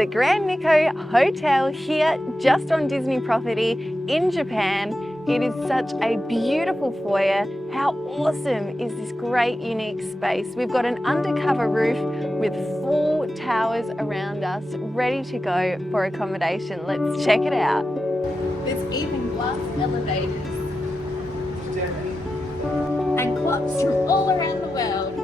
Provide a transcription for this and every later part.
the Grand Nikko Hotel here just on Disney property in Japan. It is such a beautiful foyer. How awesome is this great unique space? We've got an undercover roof with 4 towers around us ready to go for accommodation. Let's check it out. There's even glass elevators and clocks from all around the world.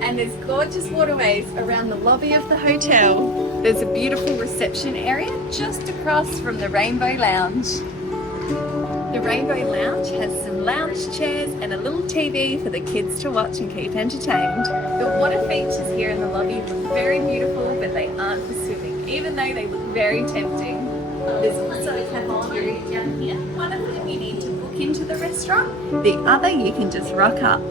And there's gorgeous waterways around the lobby of the hotel. There's a beautiful reception area just across from the Rainbow Lounge. The Rainbow Lounge has some lounge chairs and a little TV for the kids to watch and keep entertained. The water features here in the lobby look very beautiful, but they aren't for swimming, even though they look very tempting. There's also a cafeteria down here. One of them you need to book into the restaurant, the other you can just rock up.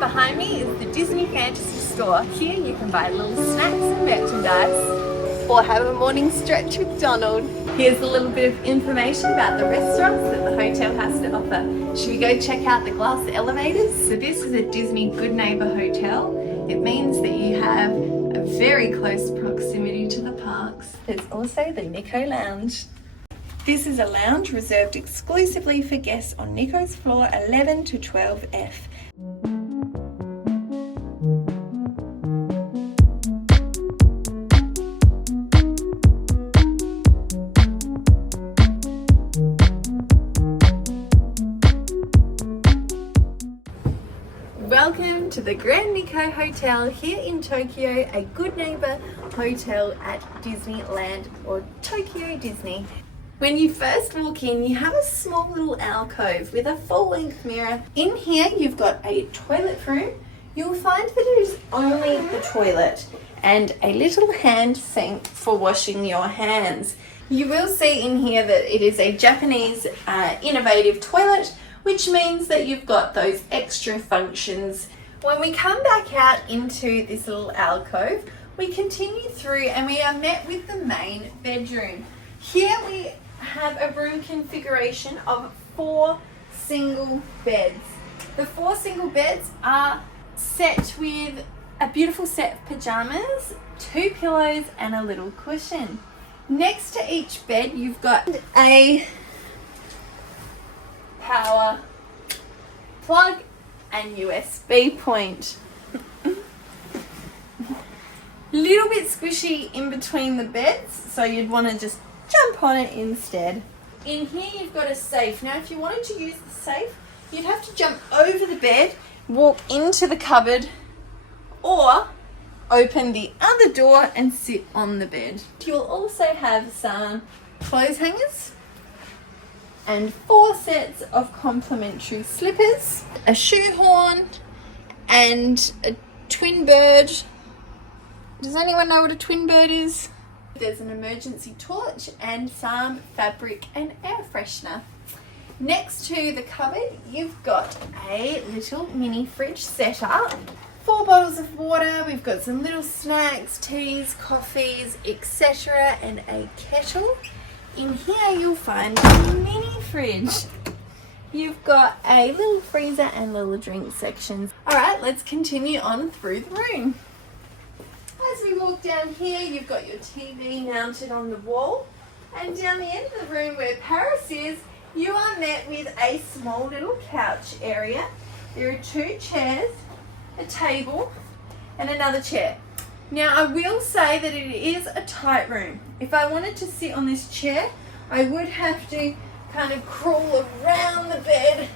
Behind me is the Disney Fantasy Store. Here you can buy little snacks and merchandise or have a morning stretch with Donald. Here's a little bit of information about the restaurants that the hotel has to offer. Should we go check out the glass elevators? So this is a Disney Good Neighbour hotel. It means that you have a very close proximity to the parks. There's also the Nikko Lounge. This is a lounge reserved exclusively for guests on Nikko's floor 11 to 12F. Welcome to the Grand Nikko Hotel here in Tokyo, a Good Neighbour hotel at Disneyland or Tokyo Disney. When you first walk in, you have a small little alcove with a full-length mirror. In here, you've got a toilet room. You'll find that it is only the toilet and a little hand sink for washing your hands. You will see in here that it is a Japanese innovative toilet, which means that you've got those extra functions. When we come back out into this little alcove, we continue through and we are met with the main bedroom. Here we have a room configuration of 4 single beds. The 4 single beds are set with a beautiful set of pajamas, 2 pillows and a little cushion. Next to each bed you've got a power plug and USB point. Little bit squishy in between the beds, so you'd want to just jump on it instead. In here you've got a safe. Now if you wanted to use the safe, you'd have to jump over the bed, walk into the cupboard, or open the other door and sit on the bed. You'll also have some clothes hangers and 4 sets of complimentary slippers, a shoehorn and a twin bird. Does anyone know what a twin bird is? There's an emergency torch and some fabric and air freshener. Next to the cupboard, you've got a little mini fridge set up. 4 bottles of water, we've got some little snacks, teas, coffees, etc. and a kettle. In here you'll find a mini fridge. You've got a little freezer and little drink sections. Alright, let's continue on through the room. As we walk down here, you've got your TV mounted on the wall. And down the end of the room where Paris is, you are met with a small little couch area. There are 2 chairs, a table, and another chair. Now I will say that it is a tight room. If I wanted to sit on this chair, I would have to kind of crawl around the bed,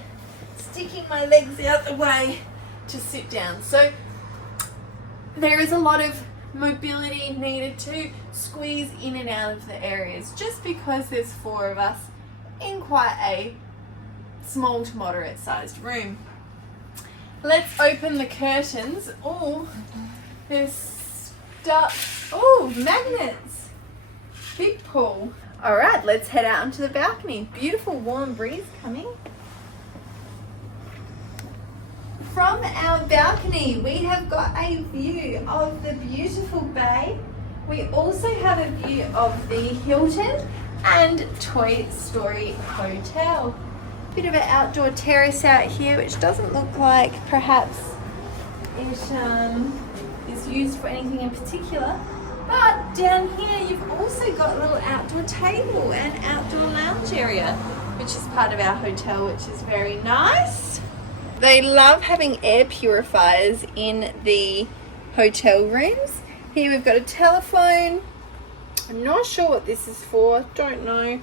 sticking my legs out the way to sit down. So there is a lot of mobility needed to squeeze in and out of the areas, just because there's 4 of us in quite a small to moderate sized room. Let's open the curtains. Oh, there's stuff. Oh, magnets. Big pull. All right, let's head out onto the balcony. Beautiful warm breeze coming. From our balcony, we have got a view of the beautiful bay. We also have a view of the Hilton and Toy Story Hotel. Bit of an outdoor terrace out here, which doesn't look like perhaps it is used for anything in particular. But down here you've also got a little outdoor table and outdoor lounge area, which is part of our hotel, which is very nice. They love having air purifiers in the hotel rooms. Here we've got a telephone. I'm not sure what this is for, don't know.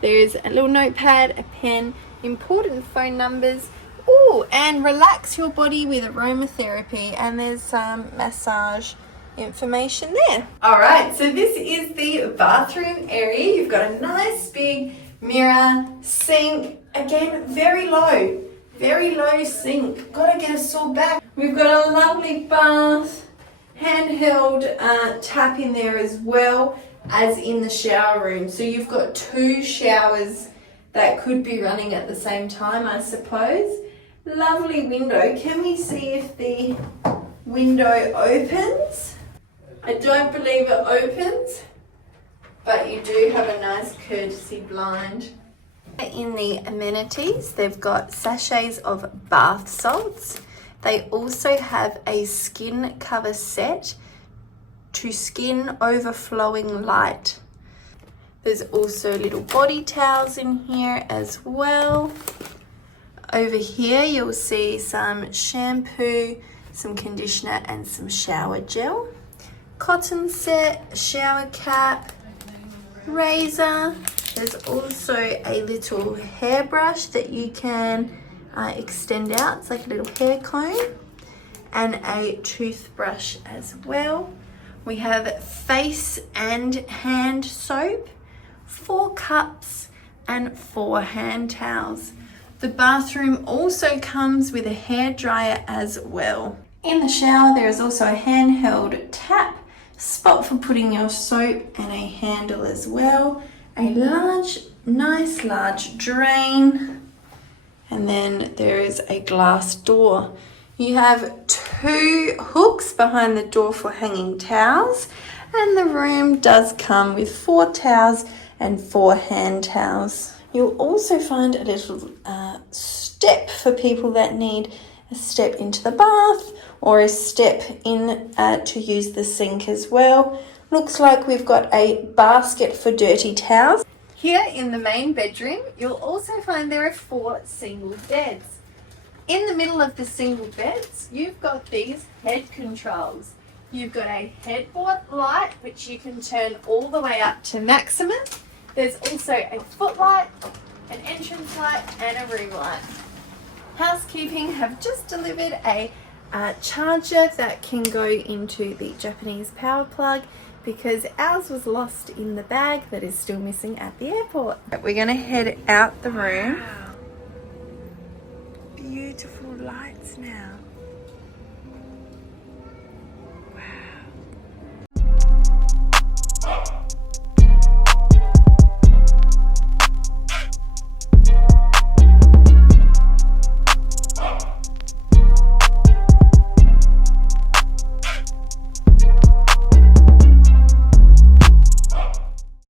There's a little notepad, a pen, important phone numbers. Oh, and relax your body with aromatherapy, and there's some massage information there. Alright, so this is the bathroom area. You've got a nice big mirror, sink, again very low sink. Gotta get a sore back. We've got a lovely bath, handheld tap in there as well as in the shower room. So you've got 2 showers that could be running at the same time, I suppose. Lovely window. Can we see if the window opens? I don't believe it opens, but you do have a nice courtesy blind. In the amenities, they've got sachets of bath salts. They also have a skin cover set to skin overflowing light. There's also little body towels in here as well. Over here you'll see some shampoo, some conditioner and some shower gel. Cotton set, shower cap, razor. There's also a little hairbrush that you can extend out. It's like a little hair comb, and a toothbrush as well. We have face and hand soap, 4 cups and 4 hand towels. The bathroom also comes with a hair dryer as well. In the shower there is also a handheld tap, spot for putting your soap, and a handle as well. A nice large drain, and then there is a glass door. You have 2 hooks behind the door for hanging towels, and the room does come with 4 towels and 4 hand towels. You'll also find a little step for people that need a step into the bath or a step in to use the sink as well. Looks like we've got a basket for dirty towels. Here in the main bedroom, you'll also find there are 4 single beds. In the middle of the single beds, you've got these head controls. You've got a headboard light, which you can turn all the way up to maximum. There's also a footlight, an entrance light, and a room light. Housekeeping have just delivered a charger that can go into the Japanese power plug, because ours was lost in the bag that is still missing at the airport. We're going to head out the room. Beautiful lights now.